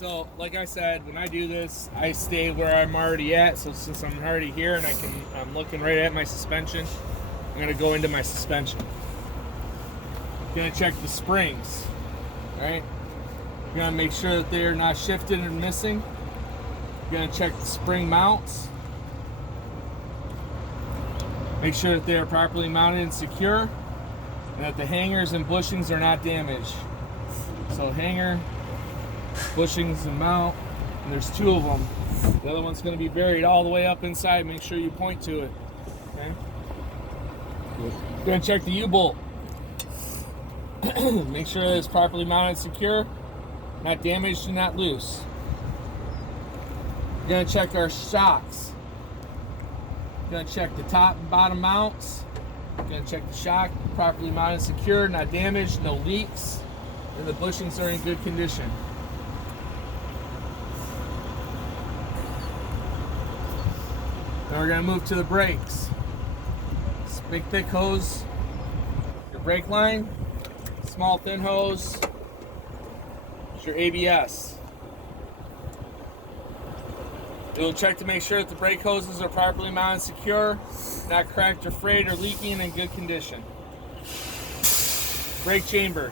So, like I said, when I do this, I stay where I'm already at. So since I'm already here and I'm looking right at my suspension, I'm gonna go into my suspension. I'm gonna check the springs, right? I'm gonna make sure that they're not shifted and missing. I'm gonna check the spring mounts. Make sure that they are properly mounted and secure, and that the hangers and bushings are not damaged. So hanger, bushings, and mount, and there's two of them. The other one's going to be buried all the way up inside. Make sure you point to it. Okay. We're going to check the U-bolt. Make sure that it's properly mounted and secure, not damaged and not loose. We're going to check our shocks. We're going to check the top and bottom mounts. We're going to check the shock, properly mounted and secure, not damaged, no leaks, and the bushings are in good condition. Now we're going to move to the brakes. This big thick hose, your brake line, small thin hose is your ABS. You'll check to make sure that the brake hoses are properly mounted and secure, not cracked or frayed or leaking, in good condition. Brake chamber.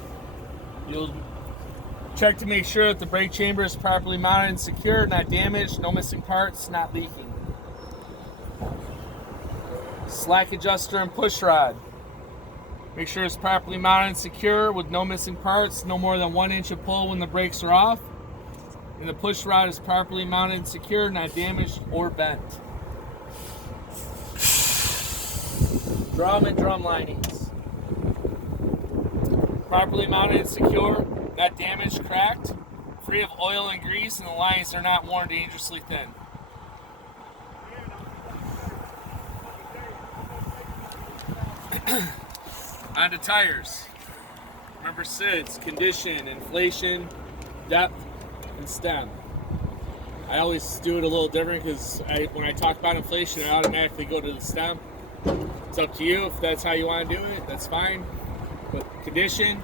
You'll check to make sure that the brake chamber is properly mounted and secure, not damaged, no missing parts, not leaking. Slack adjuster and push rod. Make sure it's properly mounted and secure with no missing parts, no more than 1 inch of pull when the brakes are off. And the push rod is properly mounted and secure, not damaged or bent. Drum and drum linings. Properly mounted and secure, not damaged, cracked, free of oil and grease, and the lines are not worn dangerously thin. On to tires. Remember SIDS, condition, inflation, depth, and stem. I always do it a little different because when I talk about inflation, I automatically go to the stem. It's up to you if that's how you want to do it, that's fine. But condition,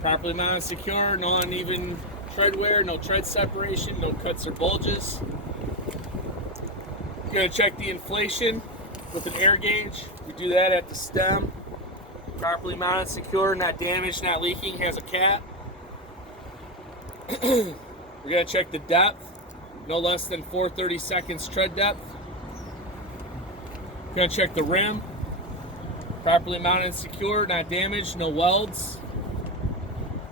properly mounted, secure, no uneven tread wear, no tread separation, no cuts or bulges. You're going to check the inflation with an air gauge. We do that at the stem. Properly mounted, secure, not damaged, not leaking, has a cap. We're going to check the depth, no less than 4/32 tread depth. We're going to check the rim, properly mounted and secure, not damaged, no welds.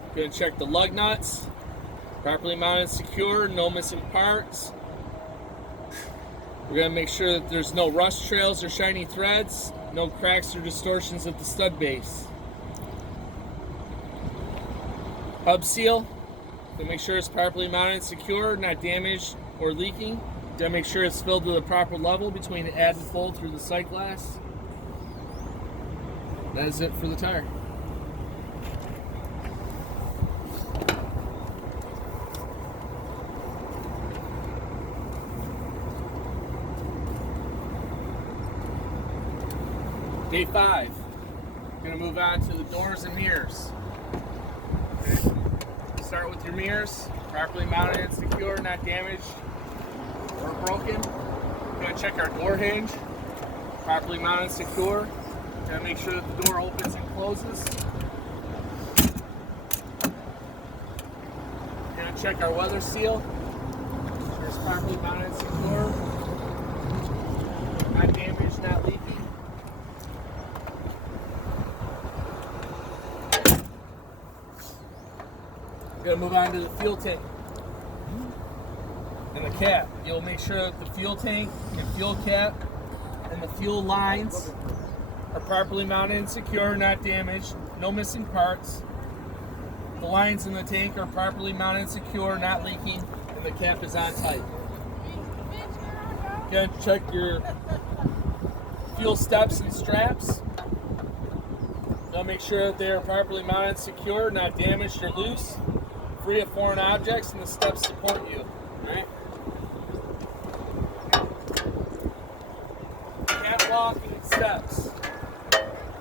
We're going to check the lug nuts, properly mounted and secure, no missing parts. We're going to make sure that there's no rust trails or shiny threads, no cracks or distortions at the stud base. Hub seal, to make sure it's properly mounted and secure, not damaged or leaking. To make sure it's filled to the proper level between the add and fold through the sight glass. That is it for the tire. Day 5, we're going to move on to the doors and mirrors. Okay. Start with your mirrors, properly mounted and secure, not damaged or broken. We're going to check our door hinge, properly mounted and secure. We're going to make sure that the door opens and closes. We're going to check our weather seal, make sure it's properly mounted and secure, not damaged, not leaking. We're going to move on to the fuel tank and the cap. You'll make sure that the fuel tank and fuel cap and the fuel lines are properly mounted and secure, not damaged, no missing parts. The lines in the tank are properly mounted and secure, not leaking, and the cap is on tight. You're going to check your fuel steps and straps. You'll make sure that they are properly mounted and secure, not damaged or loose, free of foreign objects, and the steps support you. Alright? Catwalk and steps.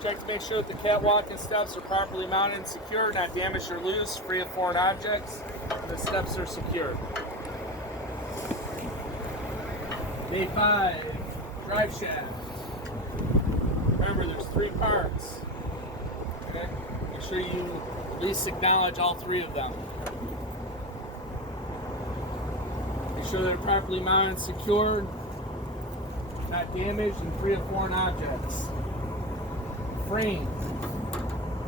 Check to make sure that the catwalk and steps are properly mounted and secure, not damaged or loose, free of foreign objects, and the steps are secure. Day 5, drive shaft. Remember, there's 3 parts. Okay? Make sure you at least acknowledge all 3 of them. Make sure they're properly mounted and secured, not damaged, and free of foreign objects. Frame.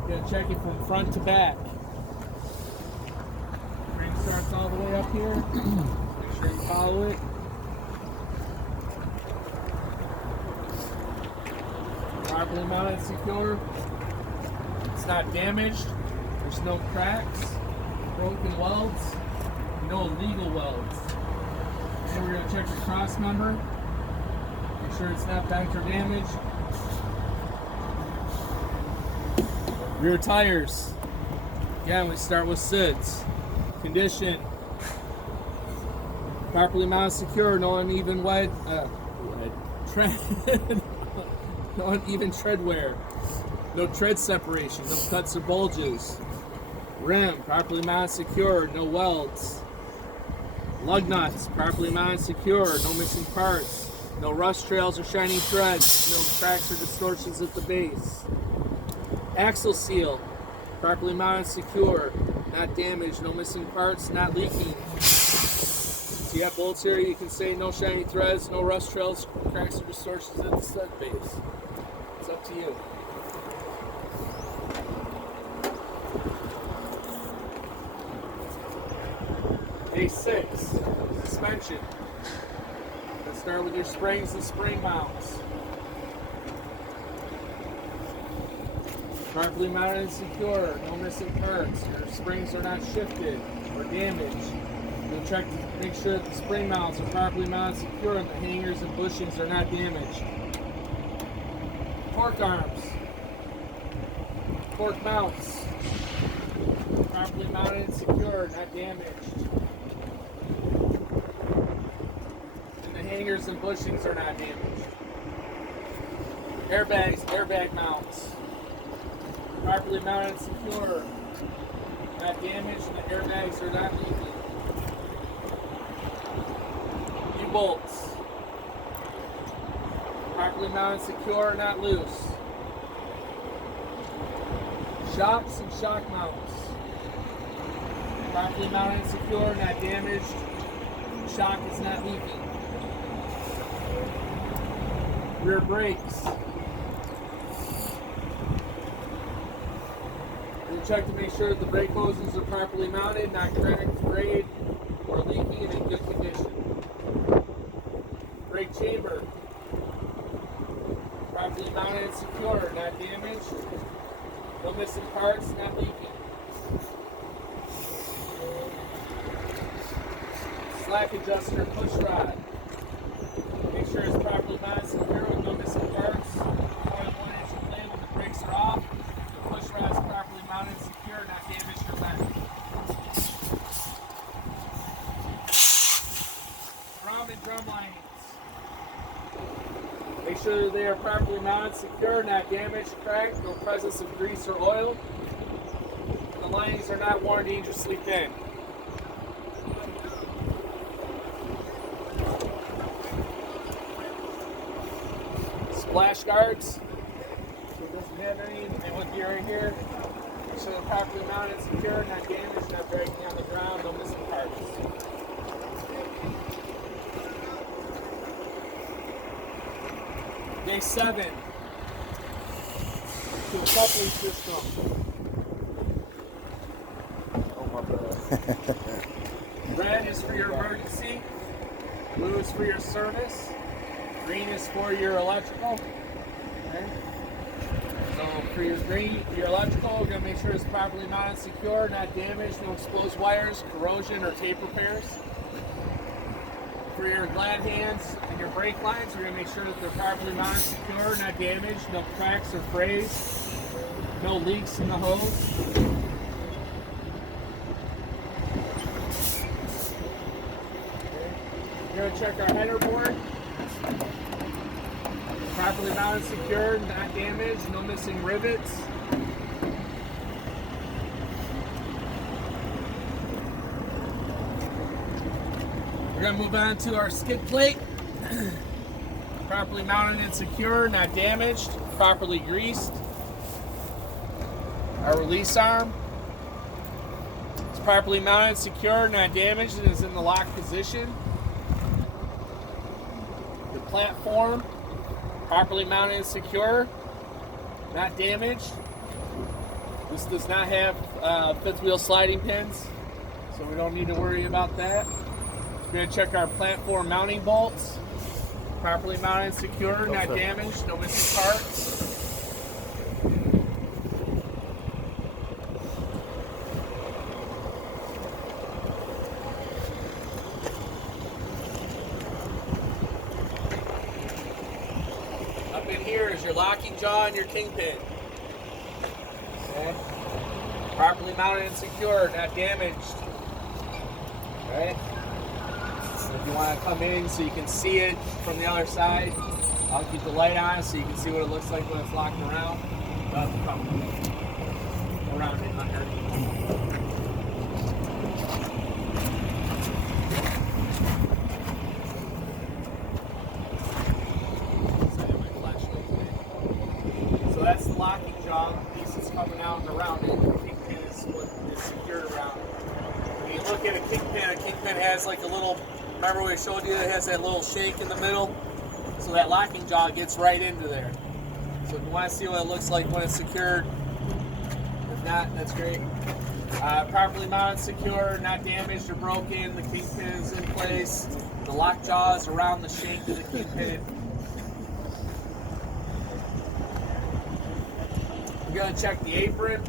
You gotta check it from front to back. Frame starts all the way up here. Make sure you follow it. Properly mounted and secure. It's not damaged. There's no cracks, broken welds, no illegal welds. And we're going to check the cross member. Make sure it's not bent or damaged. Rear tires. Again, we start with SIDS. Condition. Properly mounted, secure, no uneven tread. No uneven tread wear. No tread separation, no cuts or bulges. Rim, properly mounted, secure, no welds. Lug nuts, properly mounted, secure, no missing parts. No rust trails or shiny threads. No cracks or distortions at the base. Axle seal, properly mounted, secure, not damaged, no missing parts, not leaking. So you have bolts here, you can say no shiny threads, no rust trails, cracks or distortions at the stud base. It's up to you. Day 6, suspension. Let's start with your springs and spring mounts. Properly mounted and secure, no missing parts. Your springs are not shifted or damaged. You'll check to make sure that the spring mounts are properly mounted and secure and the hangers and bushings are not damaged. Torque arms. Torque mounts. Properly mounted and secure, not damaged. And the hangers and bushings are not damaged. Airbags, airbag mounts. Properly mounted and secure, not damaged, and the airbags are not leaking. U-bolts. Properly mounted and secure, not loose. Shocks and shock mounts. Properly mounted and secure, not damaged. Shock is not leaking. Rear brakes. We'll check to make sure that the brake hoses are properly mounted, not cracked, frayed, or leaking, and in good condition. Brake chamber. Properly mounted and secure, not damaged. No missing parts, not leaking. Slack adjuster push rod. Make sure it's properly mounted and secure with no missing parts. 0.1-inch blade when the brakes are off. The push rod is properly mounted and secure, not damaged or bent. Drum and drum linings. Make sure that they are properly mounted, secure, not damaged, cracked, no presence of grease or oil. And the linings are not worn dangerously thin. Splash guards. So it doesn't have any, they would be right here. Make sure they're properly mounted, secure, not damaged, not breaking on the ground, no missing parts. Day 7, to the coupling system. Oh my God. Red is for your emergency, blue is for your service, green is for your electrical. Okay. So for your green, your electrical, we're going to make sure it's properly mounted, secure, not damaged, no exposed wires, corrosion, or tape repairs. For your glad hands and your brake lines, we're going to make sure that they're properly mounted, secure, not damaged, no cracks or frays, no leaks in the hose. We're going to check our header board. Properly mounted, secure, not damaged, no missing rivets. We're going to move on to our skid plate. Properly mounted and secure, not damaged, properly greased. Our release arm is properly mounted, secure, not damaged, and is in the lock position. The platform, properly mounted and secure, not damaged. This does not have fifth wheel sliding pins, so we don't need to worry about that. We're going to check our platform mounting bolts. Properly mounted and secure, not damaged, no missing parts. Up in here is your locking jaw and your kingpin. Okay. Properly mounted and secure, not damaged. Right? So if you want to come in so you can see it from the other side, I'll keep the light on so you can see what it looks like when it's locked around. Come around it underneath. So that's the locking jaw. The piece is coming out and around it. The kingpin is what is secured around it. When you look at a kingpin has like a little, remember we showed you, it has that little shake in the middle? So that locking jaw gets right into there. So if you want to see what it looks like when it's secured, if not, that's great. Properly mounted, secure, not damaged or broken. The kingpin is in place. The lock jaw is around the shank of the kingpin. We're going to check the apron.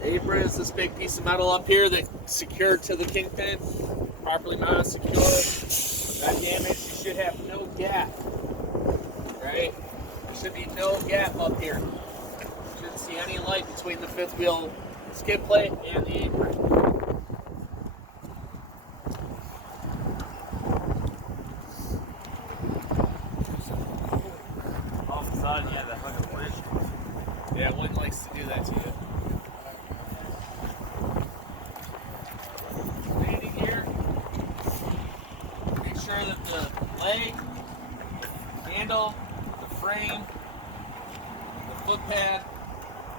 The apron is this big piece of metal up here that's secured to the kingpin. Properly mounted, secure, not damaged. You should have no gap, right? There should be no gap up here. You shouldn't see any light between the fifth wheel skid plate and the apron. All of a sudden, yeah, that fucking wish. Yeah, Wooden likes to do that to you. Standing here, make sure that the leg, handle, the frame, the foot pad,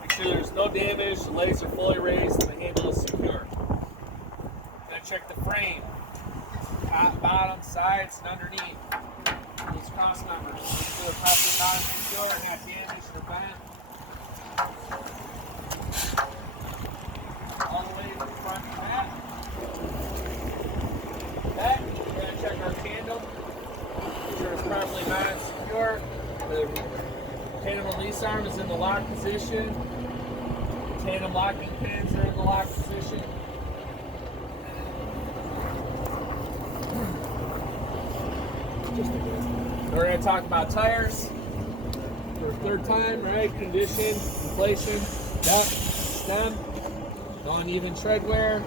make sure there's no damage, the legs are fully raised, and the handle is secure. Then check the frame, top, bottom, sides, and underneath. Those cross members, make sure they're properly mounted, secure, not damaged or bent. All the way to the front and back. Back, we're going to check our tandem. Make sure it's properly mounted and secure. The tandem release arm is in the lock position. The tandem locking pins are in the lock position. We're going to talk about tires for a third time, right? Condition, inflation, depth, stem, no uneven tread wear,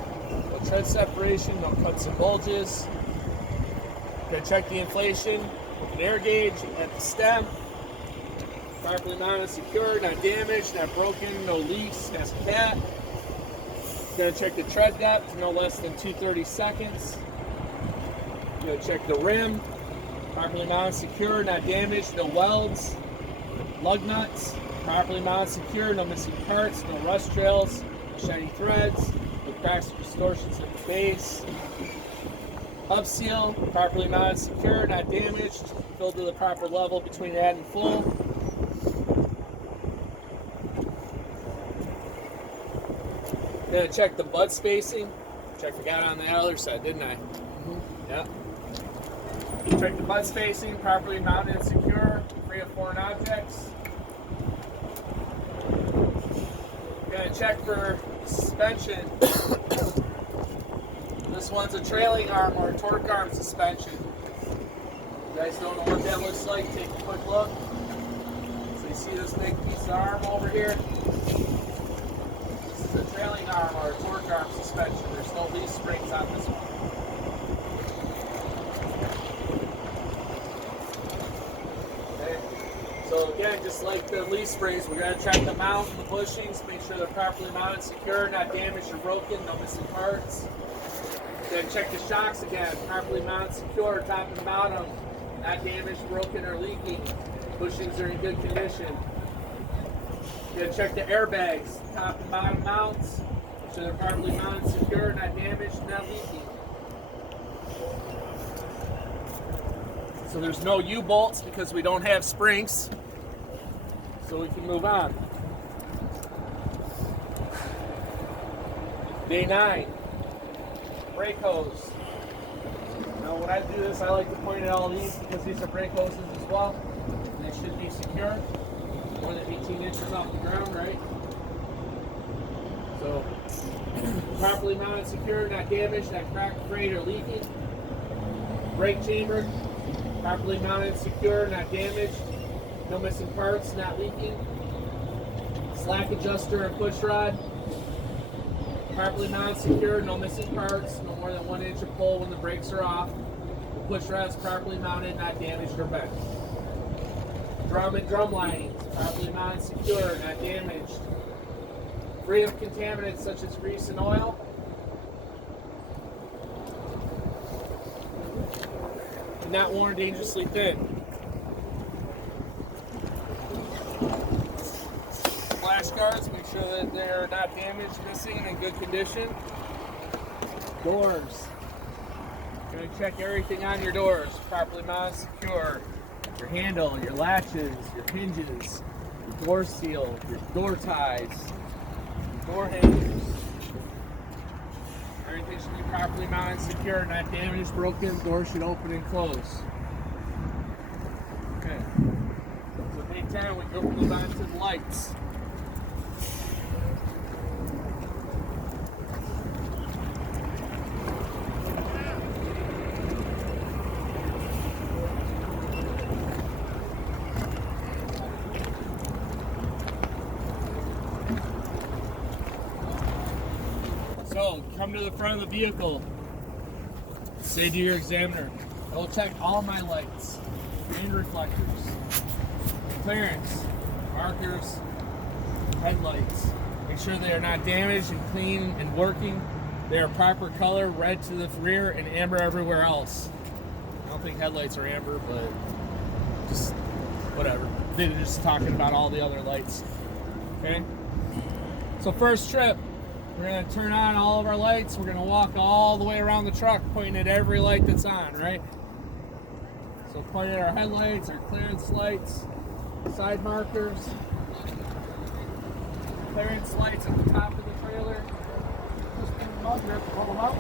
no tread separation, no cuts and bulges. Going to check the inflation with an air gauge at the stem. Properly mounted, secure, not damaged, not broken, no leaks, has a cat. Going to check the tread depth, no less than 2/32. Going to check the rim. Properly mounted, secure, not damaged, no welds, lug nuts, properly mounted, secure, no missing parts, no rust trails, no shiny threads, no cracks or distortions at the base. Hub seal, properly mounted, secure, not damaged, filled to the proper level between add and full. Gonna check the bud spacing, which I forgot on the other side, didn't I? Yep. Check the bud spacing, properly mounted and secure, free of foreign objects. We're going to check for suspension. This one's a trailing arm or a torque arm suspension. You guys don't know what that looks like? Take a quick look. So you see this big piece of arm over here? This is a trailing arm or a torque arm suspension. There's no leaf springs on this one. So again, just like the leaf springs, we're going to check the mount and the bushings, make sure they're properly mounted, secure, not damaged or broken, no missing parts. Then check the shocks again. Properly mounted, secure, top and bottom. Not damaged, broken, or leaking. Bushings are in good condition. Then check the airbags. Top and bottom mounts. Make sure they're properly mounted, secure, not damaged, not leaking. So there's no U-bolts because we don't have springs. So we can move on. Day 9. Brake hose. Now when I do this, I like to point at all these because these are brake hoses as well. And they should be secure. More than 18 inches off the ground, right? So properly mounted, secure, not damaged, not cracked, frayed, or leaking. Brake chamber. Properly mounted, secure, not damaged. No missing parts, not leaking. Slack adjuster and push rod. Properly mounted, secure, no missing parts, no more than 1 inch of pull when the brakes are off. The push rod is properly mounted, not damaged or bent. Drum and drum linings, properly mounted, secure, not damaged. Free of contaminants such as grease and oil. And not worn dangerously thin. Flash guards, make sure that they're not damaged, missing, and in good condition. Doors. You're going to check everything on your doors. Properly mounted, secure. Your handle, your latches, your hinges, your door seal, your door ties, your door hinges. Everything should be properly mounted, secure, not damaged, broken. Doors should open and close. Okay. So day 10, we go move on to the lights. So, come to the front of the vehicle. Say to your examiner, I will check all my lights and reflectors, clearance, markers, headlights. Make sure they are not damaged and clean and working. They are proper color, red to the rear and amber everywhere else. I don't think headlights are amber, but just whatever. They're just talking about all the other lights. Okay? So first trip, we're going to turn on all of our lights. We're going to walk all the way around the truck, pointing at every light that's on, right? So point at our headlights, our clearance lights, side markers, clearance lights at the top of the trailer. Just put them up here, pull them out.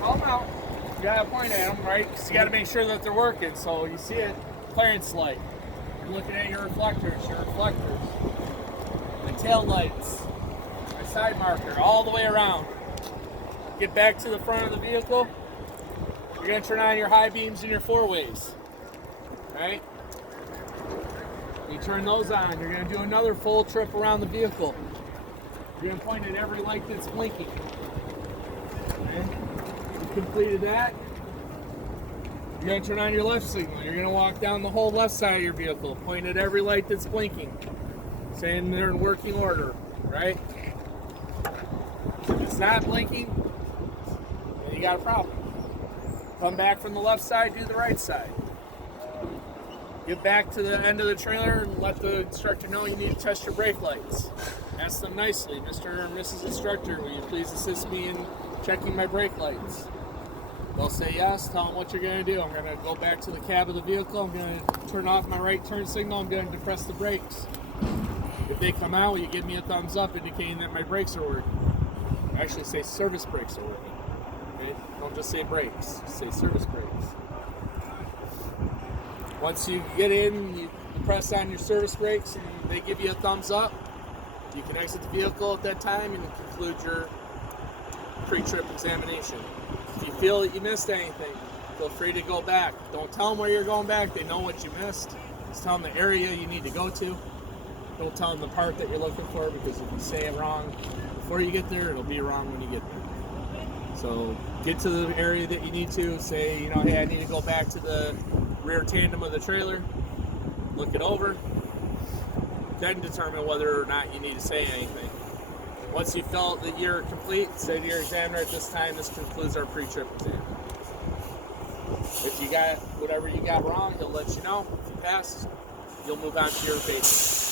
Pull them out. You got to point at them, right? Because you got to make sure that they're working. So you see it, clearance light. You're looking at your reflectors, the tail lights. Side marker all the way around. Get back to the front of the vehicle. You're going to turn on your high beams and your four ways. Right? You turn those on. You're going to do another full trip around the vehicle. You're going to point at every light that's blinking. Okay? You completed that. You're going to turn on your left signal. You're going to walk down the whole left side of your vehicle, point at every light that's blinking, saying they're in working order. Right? If it's not blinking, then you got a problem. Come back from the left side, do the right side. Get back to the end of the trailer and let the instructor know you need to test your brake lights. Ask them nicely, Mr. or Mrs. Instructor, will you please assist me in checking my brake lights? They'll say yes, tell them what you're going to do. I'm going to go back to the cab of the vehicle, I'm going to turn off my right turn signal, I'm going to depress the brakes. If they come out, will you give me a thumbs up indicating that my brakes are working? Actually say service brakes are working. Okay? Don't just say brakes, say service brakes. Once you get in, you press on your service brakes and they give you a thumbs up, you can exit the vehicle at that time and conclude your pre-trip examination. If you feel that you missed anything, feel free to go back. Don't tell them where you're going back, they know what you missed. Just tell them the area you need to go to. Don't tell them the part that you're looking for, because if you say it wrong before you get there, it'll be wrong when you get there. So get to the area that you need to. Say, hey, I need to go back to the rear tandem of the trailer. Look it over. Then determine whether or not you need to say anything. Once you felt that you're complete, say to your examiner, at this time, this concludes our pre-trip exam. If you got whatever you got wrong, he'll let you know. If you pass, you'll move on to your basic.